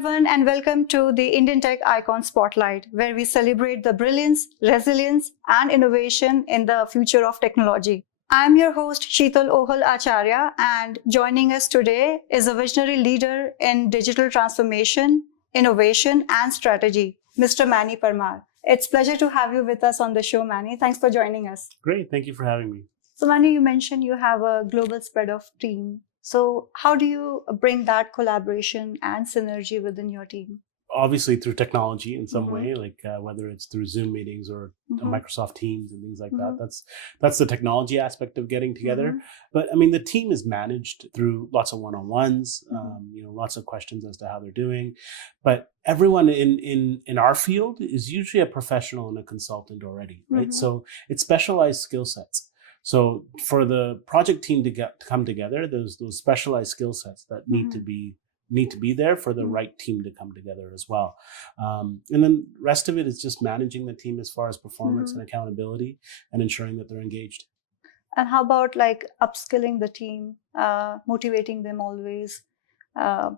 everyone, and welcome to the Indian Tech Icon Spotlight, where we celebrate the brilliance, resilience, and innovation in the future of technology. I'm your host, Sheetal Ohal Acharya, and joining us today is a visionary leader in digital transformation, innovation, and strategy, Mr. Manny Parmar. It's a pleasure to have you with us on the show, Manny. Thanks for joining us. Great. Thank you for having me. So, Manny, you mentioned you have a global spread of team. So how do you bring that collaboration and synergy within your team? Obviously through technology in some way, like whether it's through Zoom meetings or Microsoft Teams and things like that. That's the technology aspect of getting together. But I mean, the team is managed through lots of one-on-ones, lots of questions as to how they're doing. But everyone in our field is usually a professional and a consultant already, right? So it's specialized skill sets. So for the project team to come together, there's those specialized skill sets that need to be there for the right team to come together as well. And then the rest of it is just managing the team as far as performance and accountability and ensuring that they're engaged. And how about like upskilling the team, motivating them always on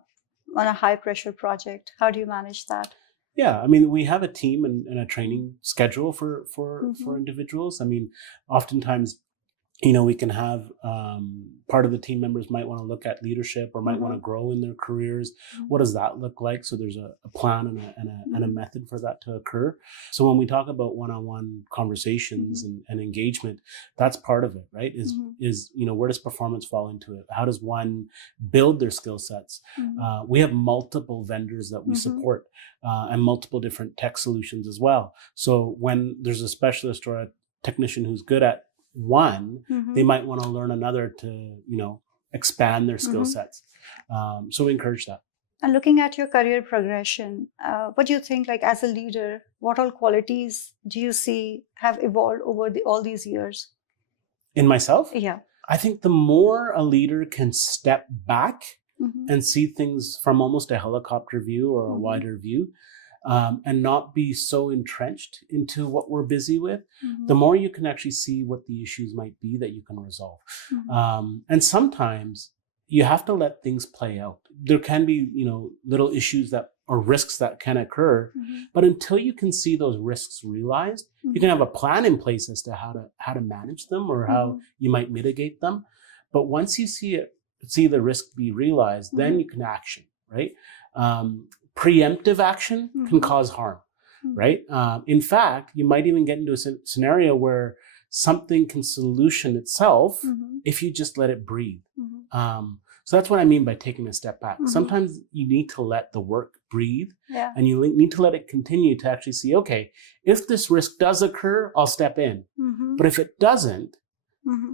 a high pressure project? How do you manage that? Yeah, I mean, we have a team and a training schedule for individuals. I mean, oftentimes, we can have part of the team members might want to look at leadership or might want to grow in their careers. What does that look like? So there's a plan and a method for that to occur. So when we talk about one-on-one conversations and engagement, that's part of it, right? Is where does performance fall into it? How does one build their skill sets? We have multiple vendors that we support and multiple different tech solutions as well. So when there's a specialist or a technician who's good at one, they might want to learn another to, expand their skill sets. So we encourage that. And looking at your career progression, what do you think, like as a leader, what all qualities do you see have evolved over all these years? In myself? Yeah. I think the more a leader can step back and see things from almost a helicopter view or a wider view, and not be so entrenched into what we're busy with, the more you can actually see what the issues might be that you can resolve. And sometimes you have to let things play out. There can be, little issues or risks that can occur, but until you can see those risks realized, you can have a plan in place as to how to manage them or how you might mitigate them. But once you see the risk be realized, then you can action, right? Preemptive action can cause harm, right? In fact, you might even get into a scenario where something can solution itself if you just let it breathe. So that's what I mean by taking a step back. Sometimes you need to let the work breathe and you need to let it continue to actually see, okay, if this risk does occur, I'll step in. But if it doesn't,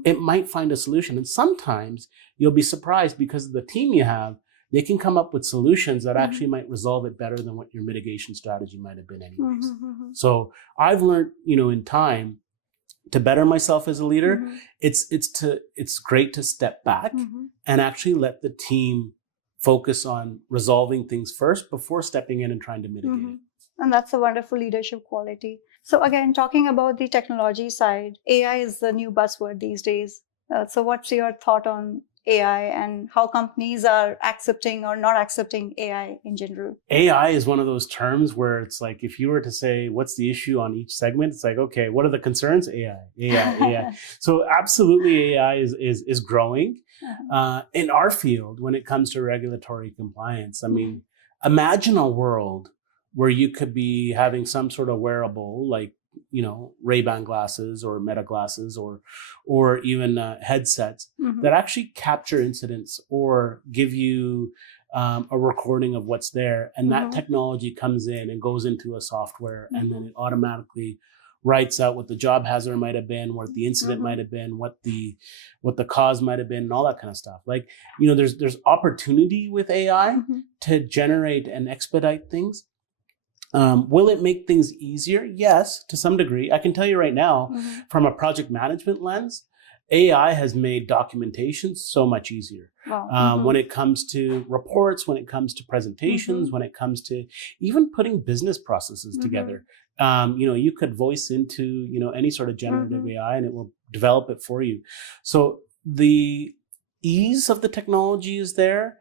it might find a solution. And sometimes you'll be surprised because of the team you have, they can come up with solutions that actually might resolve it better than what your mitigation strategy might have been anyways. So I've learned, in time to better myself as a leader. It's great to step back and actually let the team focus on resolving things first before stepping in and trying to mitigate it. And that's a wonderful leadership quality. So again, talking about the technology side, AI is the new buzzword these days. So what's your thought on AI and how companies are accepting or not accepting AI in general? AI is one of those terms where it's like, if you were to say, what's the issue on each segment? It's like, okay, what are the concerns? AI. So absolutely AI is growing. In our field, when it comes to regulatory compliance, I mean, imagine a world where you could be having some sort of wearable, like, Ray-Ban glasses or Meta glasses or even headsets that actually capture incidents or give you a recording of what's there. And that technology comes in and goes into a software and then it automatically writes out what the job hazard might have been, what the incident might have been, what the cause might have been, and all that kind of stuff. Like, there's opportunity with AI to generate and expedite things. Will it make things easier? Yes, to some degree. I can tell you right now, from a project management lens, AI has made documentation so much easier. Wow. When it comes to reports, when it comes to presentations, when it comes to even putting business processes together. You could voice into, any sort of generative AI and it will develop it for you. So the ease of the technology is there.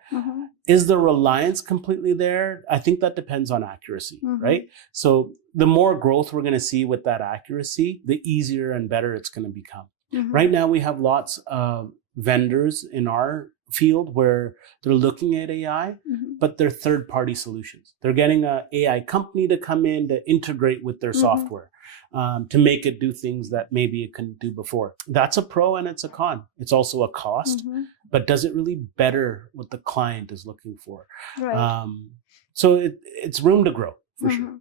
Is the reliance completely there? I think that depends on accuracy, right? So the more growth we're going to see with that accuracy, the easier and better it's going to become. Right now, we have lots of vendors in our field where they're looking at AI, but they're third-party solutions. They're getting an AI company to come in to integrate with their software to make it do things that maybe it couldn't do before. That's a pro and it's a con. It's also a cost, but does it really better what the client is looking for? Right. So it's room to grow for sure.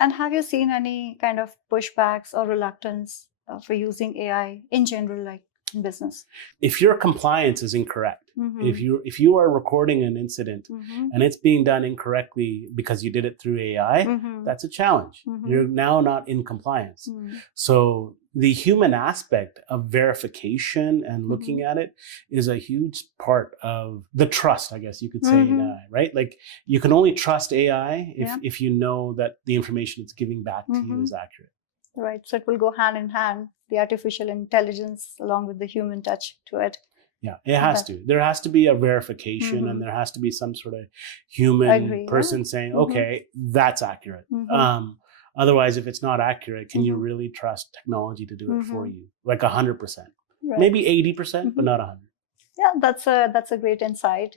And have you seen any kind of pushbacks or reluctance for using AI in general, like in business? If your compliance is incorrect, if you are recording an incident and it's being done incorrectly because you did it through AI, that's a challenge. You're now not in compliance. So the human aspect of verification and looking at it is a huge part of the trust, I guess you could say, in AI, right? Like you can only trust AI if you know that the information it's giving back to you is accurate. Right. So it will go hand in hand, the artificial intelligence along with the human touch to it. Yeah, it has to. There has to be a verification and there has to be some sort of human person saying, okay, that's accurate. Otherwise, if it's not accurate, can you really trust technology to do it for you? Like 100%, maybe 80%, but not 100. Yeah, that's a great insight.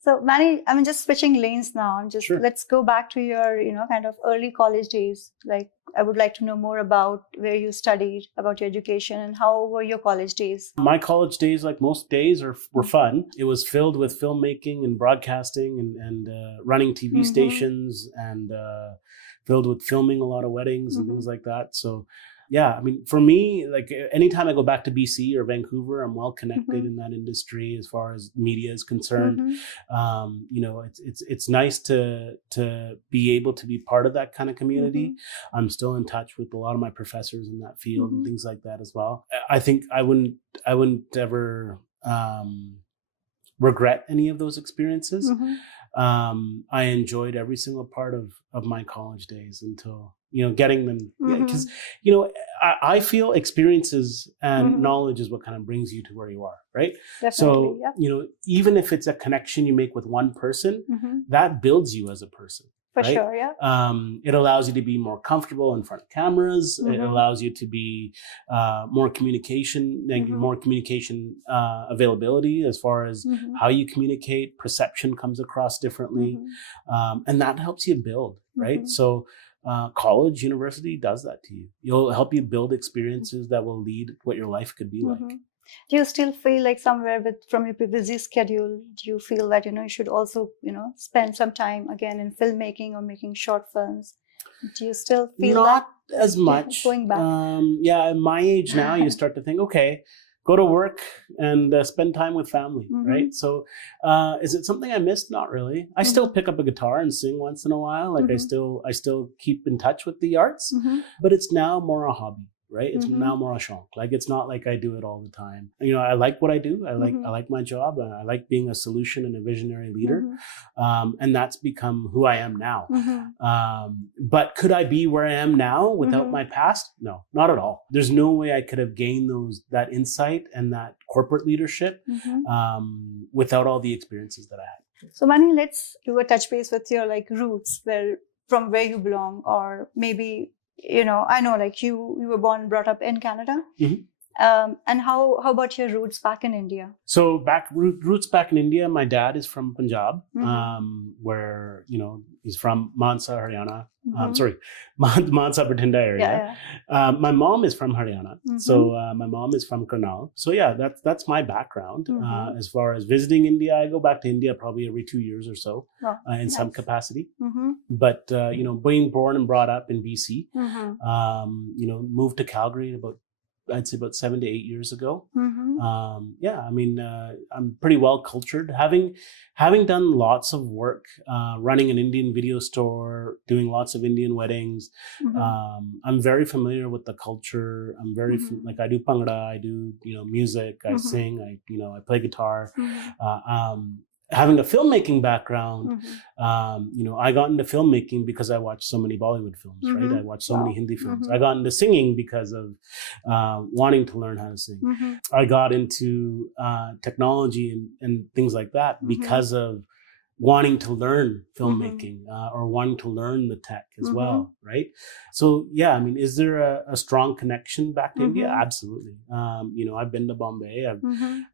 So Manny, I mean, just switching lanes now. Let's go back to your, kind of early college days. Like, I would like to know more about where you studied, about your education, and how were your college days? My college days, like most days, were fun. It was filled with filmmaking and broadcasting and running TV stations and filled with filming a lot of weddings and things like that. So yeah, I mean, for me, like anytime I go back to BC or Vancouver, I'm well connected in that industry as far as media is concerned. It's nice to be able to be part of that kind of community. I'm still in touch with a lot of my professors in that field and things like that as well. I think I wouldn't ever regret any of those experiences. I enjoyed every single part of my college days until getting them, because I feel experiences and knowledge is what kind of brings you to where you are, right? Definitely, so even if it's a connection you make with one person, that builds you as a person. For right? sure, yeah. It allows you to be more comfortable in front of cameras. It allows you to be more communication availability as far as how you communicate. Perception comes across differently, and that helps you build, right? So college, university does that to you. It'll help you build experiences that will lead what your life could be like. Do you still feel like somewhere from your busy schedule, do you feel that, you should also, spend some time again in filmmaking or making short films? Do you still feel Not as much. Going back? At my age now, you start to think, okay, go to work and spend time with family, right? So is it something I missed? Not really. I still pick up a guitar and sing once in a while. Like I still keep in touch with the arts, but it's now more a hobby. Right? It's now more a shonk. Like it's not like I do it all the time. I like what I do. I like my job. I like being a solution and a visionary leader. And that's become who I am now. But could I be where I am now without my past? No, not at all. There's no way I could have gained that insight and that corporate leadership without all the experiences that I had. So Manny, let's do a touch base with your roots, from where you belong, or maybe I know you were born and brought up in Canada. And how about your roots back in India? So roots back in India, my dad is from Punjab, where, he's from Mansa, Haryana. Mansa, Bathinda area. My mom is from Haryana. So my mom is from Karnal. So yeah, that's my background. As far as visiting India, I go back to India probably every 2 years or so in some capacity. But, being born and brought up in BC, moved to Calgary I'd say about 7 to 8 years ago. I'm pretty well cultured. Having done lots of work, running an Indian video store, doing lots of Indian weddings, I'm very familiar with the culture. I'm very I do Bhangra, I do music, I sing, I play guitar, having a filmmaking background, I got into filmmaking because I watched so many Bollywood films, right? I watched so many Hindi films. I got into singing because of wanting to learn how to sing. I got into technology and things like that because of wanting to learn filmmaking or wanting to learn the tech as well, right? So yeah, I mean, is there a strong connection back to India? Absolutely. I've been to Bombay.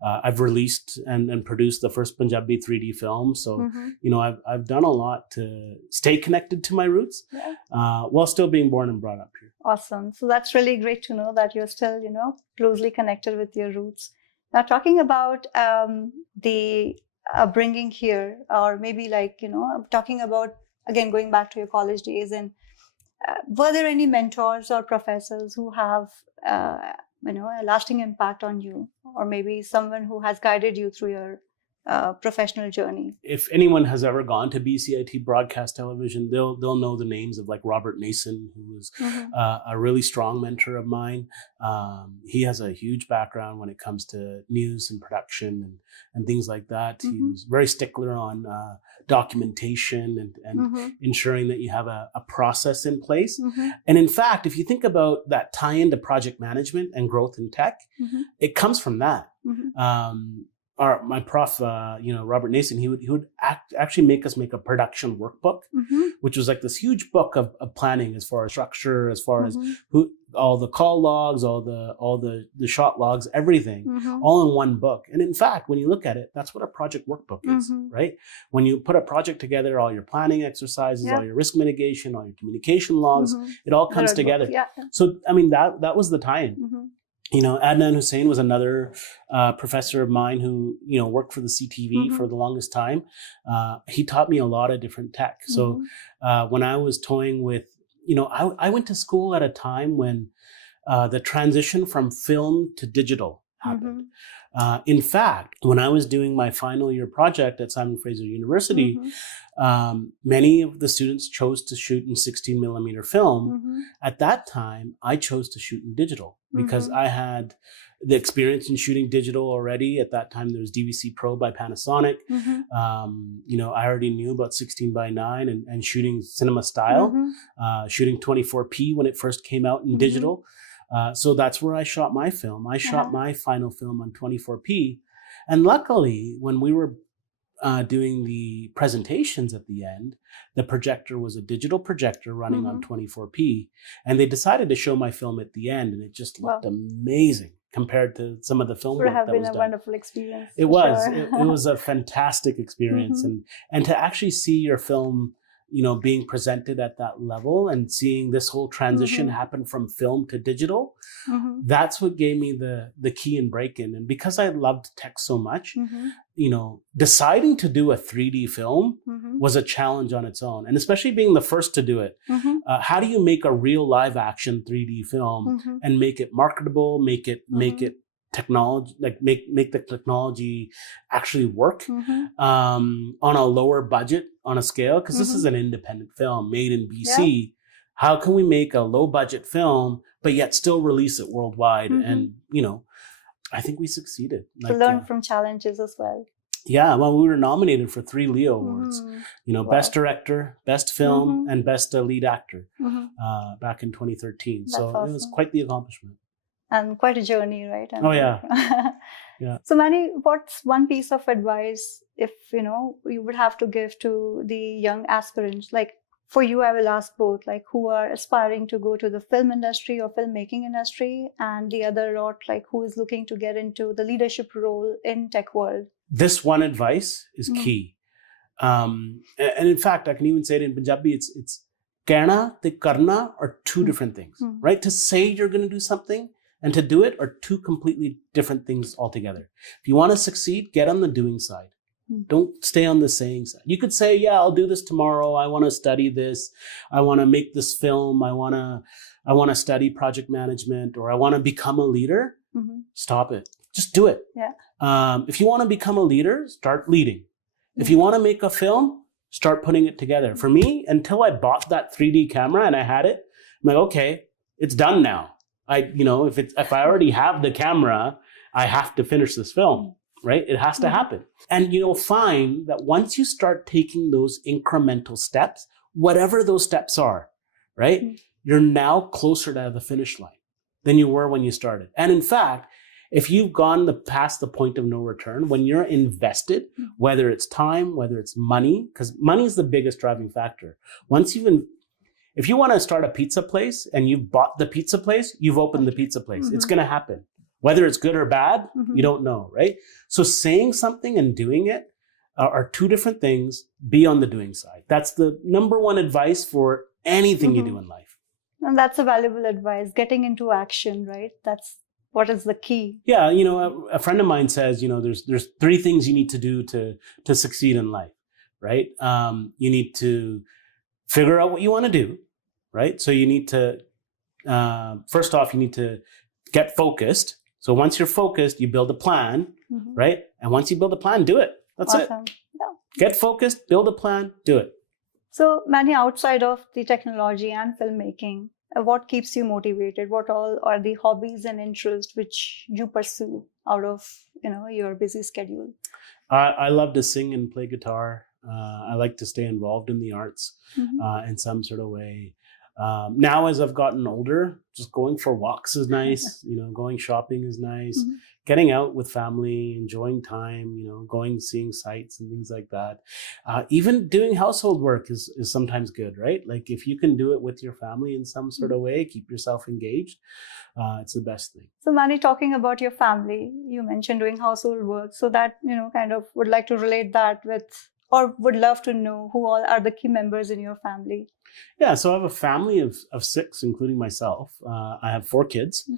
I've released and produced the first Punjabi 3D film. So I've done a lot to stay connected to my roots while still being born and brought up here. Awesome. So that's really great to know that you're still closely connected with your roots. Now, talking about the upbringing here, or maybe talking about, again, going back to your college days, and were there any mentors or professors who have a lasting impact on you, or maybe someone who has guided you through your professional journey? If anyone has ever gone to BCIT broadcast television, they'll know the names of like Robert Nason, who was a really strong mentor of mine. He has a huge background when it comes to news and production and things like that. He was very stickler on documentation and ensuring that you have a process in place. And in fact, if you think about that tie into project management and growth in tech, it comes from that. My prof, Robert Nason, he would actually make us make a production workbook, which was like this huge book of planning as far as structure, as far as all the call logs, all the shot logs, everything, all in one book. And in fact, when you look at it, that's what a project workbook is, right? When you put a project together, all your planning exercises, all your risk mitigation, all your communication logs, it all comes together. So, I mean, that was the tie-in. Adnan Hussain was another professor of mine who, worked for the CTV for the longest time. He taught me a lot of different tech. So when I was toying with, I went to school at a time when the transition from film to digital happened. In fact, when I was doing my final year project at Simon Fraser University, many of the students chose to shoot in 16 millimeter film. At that time, I chose to shoot in digital because I had the experience in shooting digital already. At that time, there was DVC Pro by Panasonic. I already knew about 16:9 and shooting cinema style, shooting 24p when it first came out in digital. So that's where I shot my film. I shot my final film on 24p. And luckily, when we were doing the presentations at the end, the projector was a digital projector running on 24p. And they decided to show my film at the end, and it just looked amazing compared to some of the film work that was done. It would have been a wonderful experience. It was. It was a fantastic experience. And to actually see your film being presented at that level and seeing this whole transition happen from film to digital, that's what gave me the key and break-in. And because I loved tech so much, deciding to do a 3D film was a challenge on its own. And especially being the first to do it, how do you make a real live action 3D film and make it marketable, make it technology, like make the technology actually work on a lower budget on a scale? Because this is an independent film made in BC. How can we make a low budget film but yet still release it worldwide? And I think we succeeded. To learn from challenges as well. Yeah, well, we were nominated for 3 Leo Awards. Best director, best film, and best lead actor back in 2013. That's awesome. It was quite the accomplishment. And quite a journey, right? Oh, yeah. Yeah. So, Manny, what's one piece of advice if, you would have to give to the young aspirants? Like, for you, I will ask both, like, who are aspiring to go to the film industry or filmmaking industry, and the other lot, like, who is looking to get into the leadership role in tech world? This one advice is key. And in fact, I can even say it in Punjabi, it's कहना te karna are two different things, right? To say you're going to do something and to do it are two completely different things altogether. If you want to succeed, get on the doing side. Don't stay on the saying side. You could say, yeah, I'll do this tomorrow. I want to study this. I want to make this film. I want to study project management, or I want to become a leader. Stop it. Just do it. Yeah. If you want to become a leader, start leading. If you want to make a film, start putting it together. For me, until I bought that 3D camera and I had it, I'm like, okay, it's done now. If I already have the camera, I have to finish this film. right? It has to happen. And you'll find that once you start taking those incremental steps, whatever those steps are, right? You're now closer to the finish line than you were when you started. And in fact, if you've gone past the point of no return, when you're invested, whether it's time, whether it's money, because money is the biggest driving factor. If you want to start a pizza place and you've bought the pizza place, you've opened the pizza place. It's going to happen. Whether it's good or bad, you don't know, right? So saying something and doing it are two different things. Be on the doing side. That's the number one advice for anything you do in life. And that's a valuable advice, getting into action, right? That's what is the key. Yeah, a friend of mine says, there's three things you need to do to succeed in life, right? You need to figure out what you want to do, right? So you need to, first off, you need to get focused. So once you're focused, you build a plan, right? And once you build a plan, do it. That's awesome. it. Yeah. Get focused, build a plan, do it. So, Manny, outside of the technology and filmmaking, what keeps you motivated? What all are the hobbies and interests which you pursue out of your busy schedule? I love to sing and play guitar. I like to stay involved in the arts in some sort of way. Now, as I've gotten older, just going for walks is nice. Going shopping is nice. Getting out with family, enjoying time, seeing sights and things like that. Even doing household work is sometimes good, right? Like if you can do it with your family in some sort of way, keep yourself engaged, it's the best thing. So Manny, talking about your family, you mentioned doing household work. So that, kind of would like to relate that with, or would love to know who all are the key members in your family. Yeah, so I have a family of 6, including myself. I have 4 kids,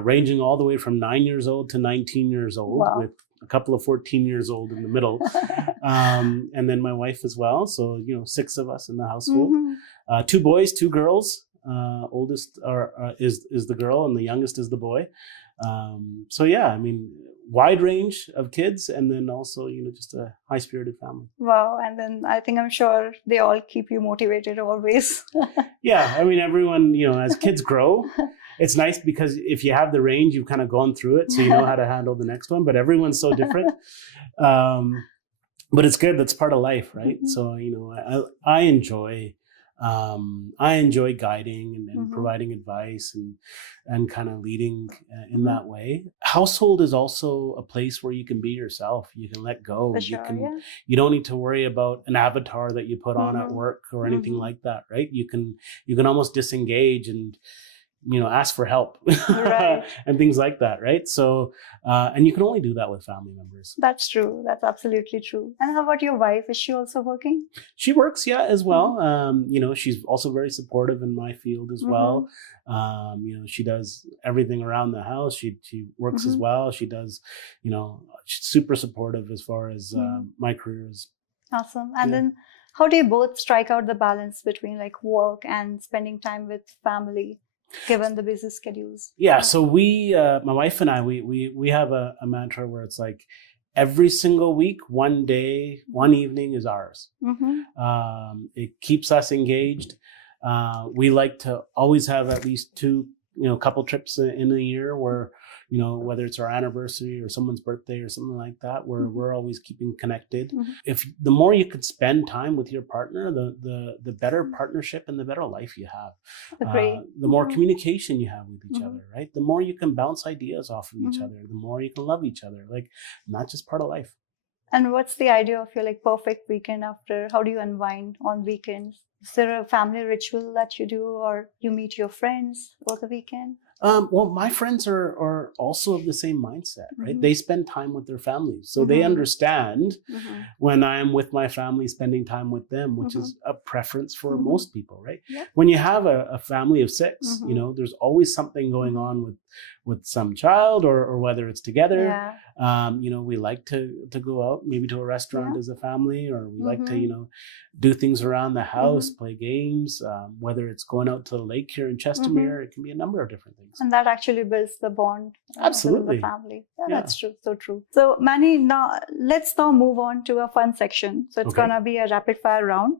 ranging all the way from 9 years old to 19 years old, with a couple of 14 years old in the middle. And then my wife as well. So, 6 of us in the household. 2 boys, 2 girls. Oldest is the girl and the youngest is the boy. So yeah, I mean, wide range of kids, and then also, just a high-spirited family. Wow. And then I'm sure they all keep you motivated always. Yeah. I mean, everyone, as kids grow, it's nice because if you have the range, you've kind of gone through it, so you know how to handle the next one, but everyone's so different. But it's good. That's part of life, right? So, I enjoy guiding and providing advice and kind of leading in that way. Household is also a place where you can be yourself. You can let go. For sure, You don't need to worry about an avatar that you put on at work or anything like that, right? You can almost disengage and ask for help and things like that, right? So, and you can only do that with family members. That's true. That's absolutely true. And how about your wife? Is she also working? She works, as well. She's also very supportive in my field as well. She does everything around the house. She works as well. She does, she's super supportive as far as my career is. Awesome. And then how do you both strike out the balance between like work and spending time with family, given the busy schedules? Yeah, so we, my wife and I, we have a mantra where it's like every single week, one day, one evening is ours. It keeps us engaged. We like to always have at least 2, couple trips in a year where, whether it's our anniversary or someone's birthday or something like that, where we're always keeping connected. If the more you could spend time with your partner, the better partnership and the better life you have. The more communication you have with each other, right? The more you can bounce ideas off of each other, the more you can love each other. Like, not just part of life. And what's the idea of your perfect weekend after? How do you unwind on weekends? Is there a family ritual that you do, or you meet your friends over the weekend? Well, my friends are also of the same mindset, right? They spend time with their families. So they understand when I'm with my family, spending time with them, which is a preference for most people, right? When you have a family of 6, there's always something going on with some child or whether it's together. We like to go out, maybe to a restaurant as a family, or we like to, do things around the house, play games, whether it's going out to the lake here in Chestermere. It can be a number of different things. And that actually builds the bond absolutely within the family. Yeah, that's true. So true. So Manny, let's move on to a fun section. So it's gonna be a rapid fire round.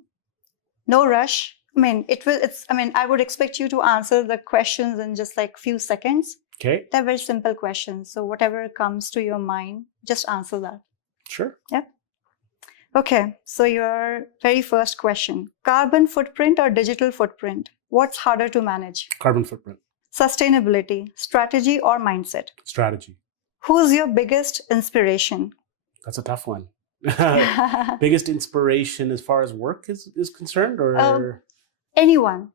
No rush. I would expect you to answer the questions in just like few seconds. Okay. They're very simple questions. So whatever comes to your mind, just answer that. Sure. Yeah. Okay, so your very first question, carbon footprint or digital footprint? What's harder to manage? Carbon footprint. Sustainability, strategy or mindset? Strategy. Who's your biggest inspiration? That's a tough one. Biggest inspiration as far as work is concerned, or anyone.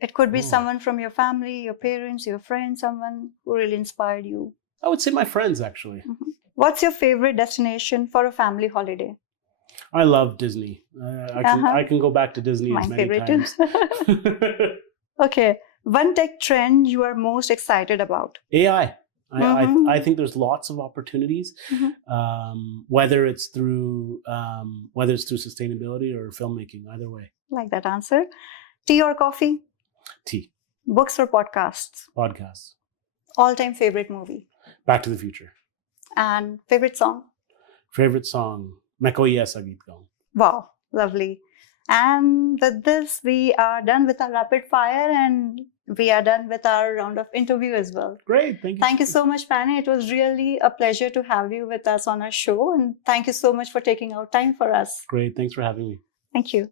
It could be Oh. someone from your family, your parents, your friends, someone who really inspired you. I would say my friends, actually. What's your favorite destination for a family holiday? I love Disney. I can go back to Disney My as many favorite times. Okay, one tech trend you are most excited about? AI. I think there's lots of opportunities, whether it's through sustainability or filmmaking. Either way. Like that answer. Tea or coffee? Tea. Books or podcasts? Podcasts. All-time favorite movie? Back to the Future. And favorite song? Favorite song? Main koi aisa geet gaun. Wow, lovely. And with this, we are done with our rapid fire and we are done with our round of interview as well. Great, thank you. Thank you so much, Manny. It was really a pleasure to have you with us on our show. And thank you so much for taking out time for us. Great, thanks for having me. Thank you.